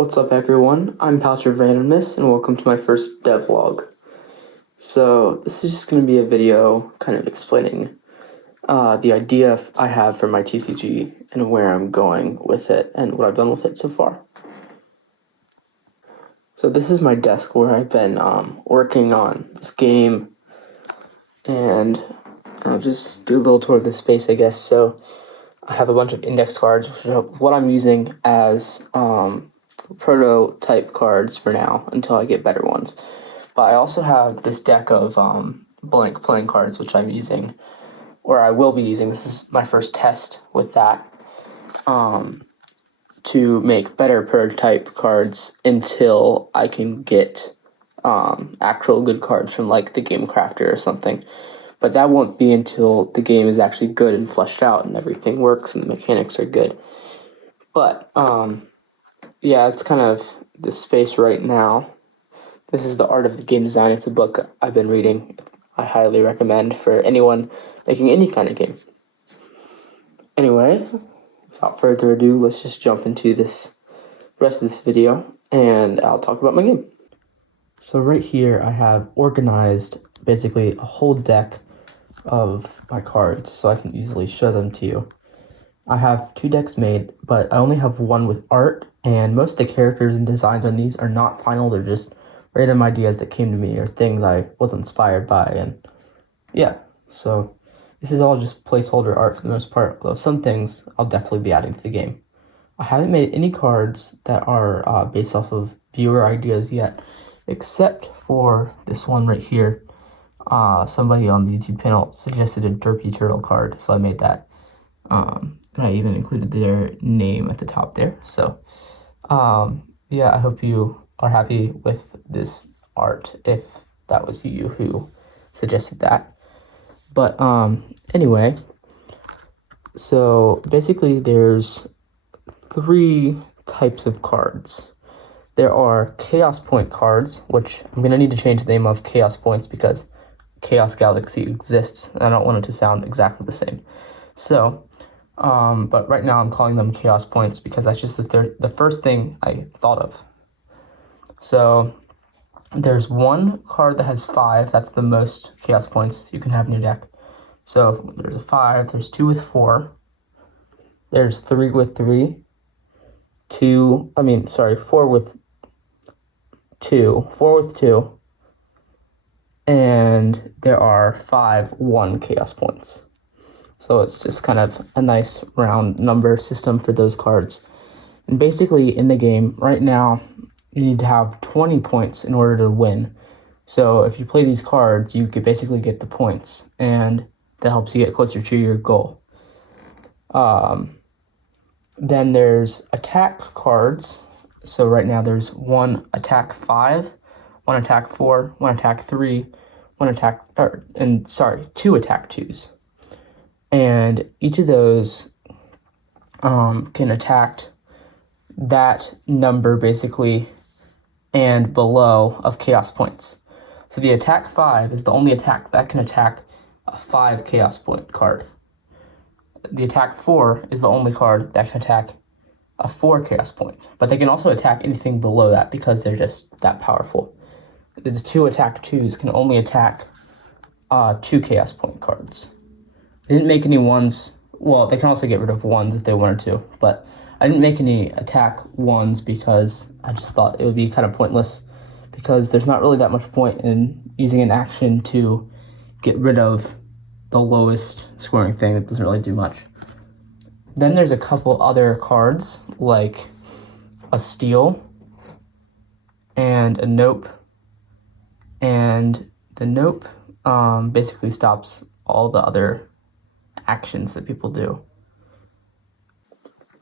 What's up, everyone? I'm Pouch of Randomness, and welcome to my first devlog. So this is just going to be a video kind of explaining the idea I have for my TCG and where I'm going with it and what I've done with it so far. So this is my desk where I've been working on this game, and I'll just do a little tour of the space, I guess. So I have a bunch of index cards, which are what I'm using as prototype cards for now until I get better ones. But I also have this deck of blank playing cards, which I'm using, or I will be using. This is my first test with that, to make better prototype cards until I can get actual good cards from like the Game Crafter or something. But that won't be until the game is actually good and fleshed out and everything works and the mechanics are good. But yeah, it's kind of the space right now. This is The Art of Game Design. It's a book I've been reading. I highly recommend for anyone making any kind of game. Anyway, without further ado, let's just jump into this rest of this video and I'll talk about my game. So right here I have organized basically a whole deck of my cards so I can easily show them to you. I have 2 decks made, but I only have one with art, and most of the characters and designs on these are not final. They're just random ideas that came to me or things I was inspired by, and yeah, so this is all just placeholder art for the most part, though some things I'll definitely be adding to the game. I haven't made any cards that are based off of viewer ideas yet, except for this one right here. Somebody on the YouTube channel suggested a Derpy Turtle card, so I made that. And I even included their name at the top there. So, yeah, I hope you are happy with this art if that was you who suggested that. But anyway, so basically there's 3 types of cards. There are Chaos Point cards, which I'm going to need to change the name of Chaos Points because Chaos Galaxy exists, and I don't want it to sound exactly the same. So, but right now I'm calling them Chaos Points because that's just the first thing I thought of. So, there's one card that has 5, that's the most Chaos Points you can have in your deck. So, there's a 5, there's 2 with 4, there's 3 with 3, 4 with 2, and there are 5 1 Chaos Points. So it's just kind of a nice round number system for those cards. And basically in the game right now, you need to have 20 points in order to win. So if you play these cards, you could basically get the points, and that helps you get closer to your goal. Then there's attack cards. So right now there's 1 attack 5, 1 attack 4, 1 attack 3, 2 attack 2s. And each of those can attack that number basically and below of Chaos Points. So the attack 5 is the only attack that can attack a 5 Chaos Point card. The attack 4 is the only card that can attack a 4 Chaos Points. But they can also attack anything below that because they're just that powerful. The 2 attack 2s can only attack 2 Chaos Point cards. I didn't make any 1s. Well, they can also get rid of 1s if they wanted to, but I didn't make any attack 1s because I just thought it would be kind of pointless, because there's not really that much point in using an action to get rid of the lowest scoring thing that doesn't really do much. Then there's a couple other cards like a steal and a nope, and the nope basically stops all the other actions that people do.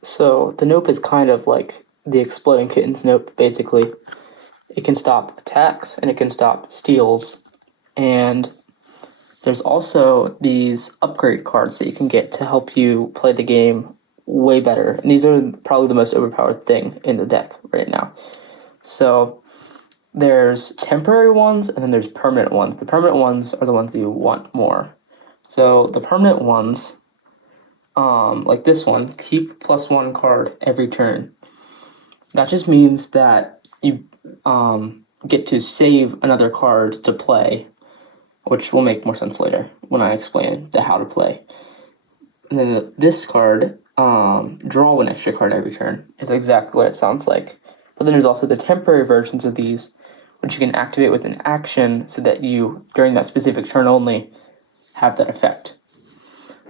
So the nope is kind of like the Exploding Kittens nope, basically. It can stop attacks and it can stop steals, and there's also these upgrade cards that you can get to help you play the game way better, and these are probably the most overpowered thing in the deck right now. So there's temporary ones and then there's permanent ones. The permanent ones are the ones that you want more. So the permanent ones, like this one, keep +1 card every turn. That just means that you get to save another card to play, which will make more sense later when I explain the how to play. And then this card, draw one extra card every turn, is exactly what it sounds like. But then there's also the temporary versions of these, which you can activate with an action so that you, during that specific turn only, have that effect.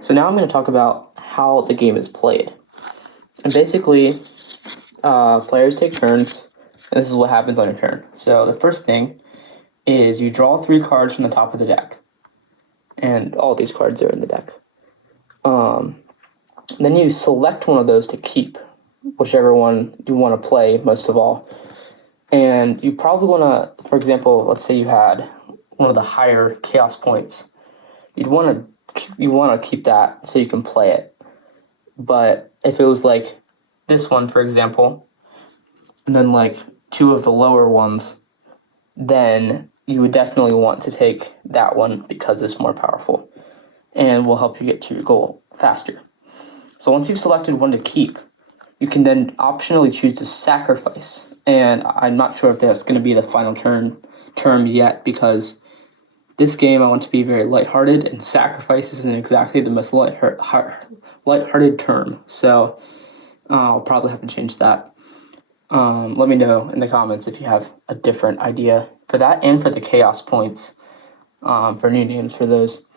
So now I'm going to talk about how the game is played. And basically, players take turns, and this is what happens on your turn. So the first thing is you draw 3 cards from the top of the deck. And all these cards are in the deck. Then you select one of those to keep, whichever one you want to play most of all. And you probably want to, for example, let's say you had one of the higher chaos points. You want to keep that so you can play it. But if it was like this one, for example, and then like 2 of the lower ones, then you would definitely want to take that one because it's more powerful and will help you get to your goal faster. So once you've selected one to keep, you can then optionally choose to sacrifice. And I'm not sure if that's going to be the final term yet, because this game I want to be very lighthearted, and sacrifice isn't exactly the most lighthearted term. So I'll probably have to change that. Let me know in the comments if you have a different idea for that and for the chaos points, for new names for those.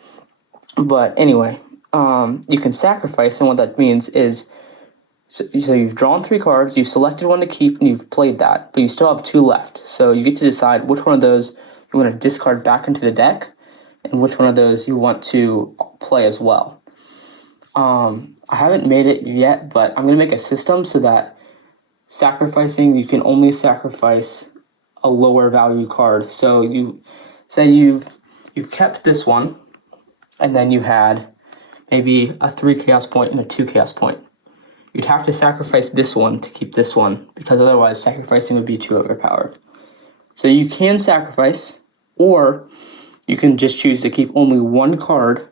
But anyway, you can sacrifice, and what that means is, so you've drawn 3 cards, you've selected one to keep, and you've played that, but you still have 2 left. So you get to decide which one of those you want to discard back into the deck, and which one of those you want to play as well. I haven't made it yet, but I'm going to make a system so that sacrificing, you can only sacrifice a lower value card. So you say you've kept this one, and then you had maybe a 3 chaos point and a 2 chaos point. You'd have to sacrifice this one to keep this one, because otherwise sacrificing would be too overpowered. So you can sacrifice, or you can just choose to keep only 1 card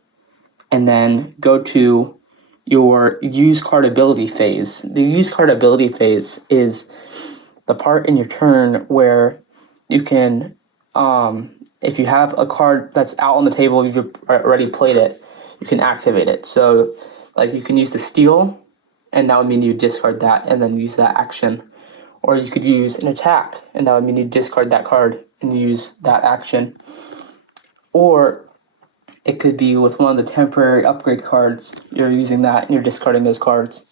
and then go to your use card ability phase. The use card ability phase is the part in your turn where you can, if you have a card that's out on the table, you've already played it, you can activate it. So like you can use the steal, and that would mean you discard that and then use that action. Or you could use an attack, and that would mean you discard that card and use that action. Or it could be with one of the temporary upgrade cards, you're using that and you're discarding those cards.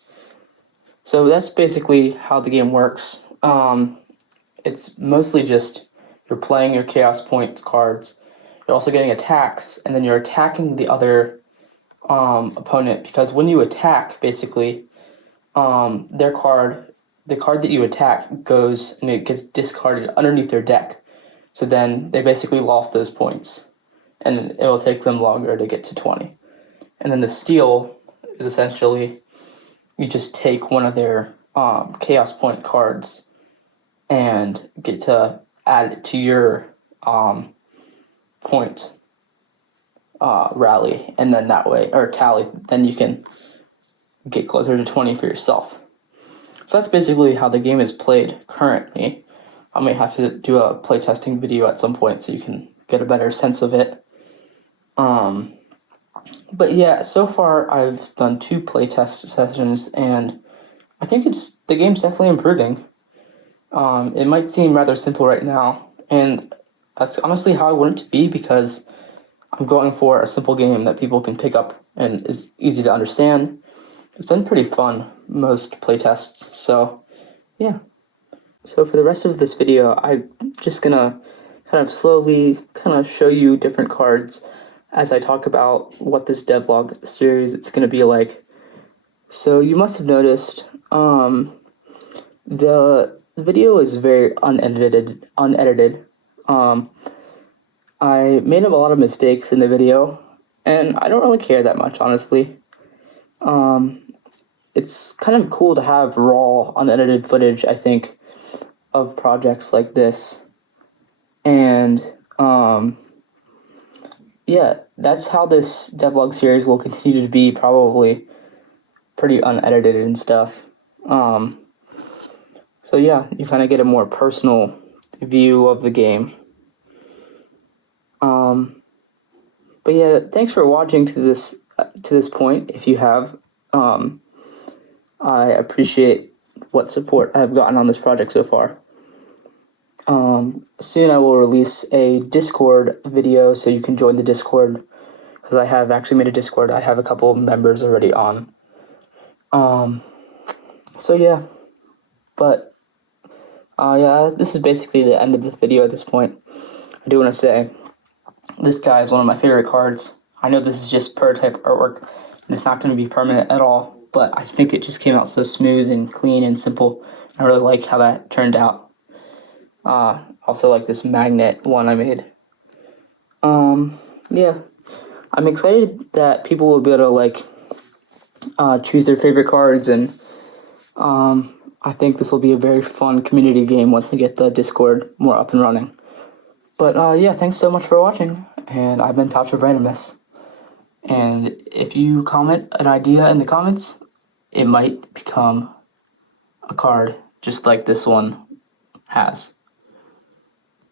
So that's basically how the game works. It's mostly just you're playing your chaos points cards. You're also getting attacks, and then you're attacking the other opponent, because when you attack, basically, the card that you attack goes and it gets discarded underneath their deck. So then they basically lost those points, and it will take them longer to get to 20. And then the steal is essentially you just take one of their chaos point cards and get to add it to your point rally, and then that way, or tally, then you can get closer to 20 for yourself. So that's basically how the game is played currently. I may have to do a playtesting video at some point so you can get a better sense of it. But yeah, so far I've done 2 playtest sessions, and I think the game's definitely improving. It might seem rather simple right now, and that's honestly how I want it to be, because I'm going for a simple game that people can pick up and is easy to understand. It's been pretty fun, most playtests, so yeah. So for the rest of this video, I'm just gonna kind of slowly show you different cards as I talk about what this devlog series is gonna be like. So you must have noticed, the video is very unedited. I made a lot of mistakes in the video, and I don't really care that much, honestly. It's kind of cool to have raw, unedited footage, I think, of projects like this. And, yeah, that's how this devlog series will continue to be, probably pretty unedited and stuff. So yeah, you kind of get a more personal view of the game. But yeah, thanks for watching to this point. If you have, I appreciate what support I've gotten on this project so far. Soon I will release a Discord video, so you can join the Discord, because I have actually made a Discord. I have a couple of members already on. So yeah, but yeah, this is basically the end of the video at this point. I do want to say, this guy is one of my favorite cards. I know this is just prototype artwork, and it's not going to be permanent at all, but I think it just came out so smooth and clean and simple. I really like how that turned out. Also like this magnet one I made. Yeah. I'm excited that people will be able to choose their favorite cards, and I think this will be a very fun community game once we get the Discord more up and running. But yeah, thanks so much for watching, and I've been Pouch of Randomness. And if you comment an idea in the comments, it might become a card just like this one has.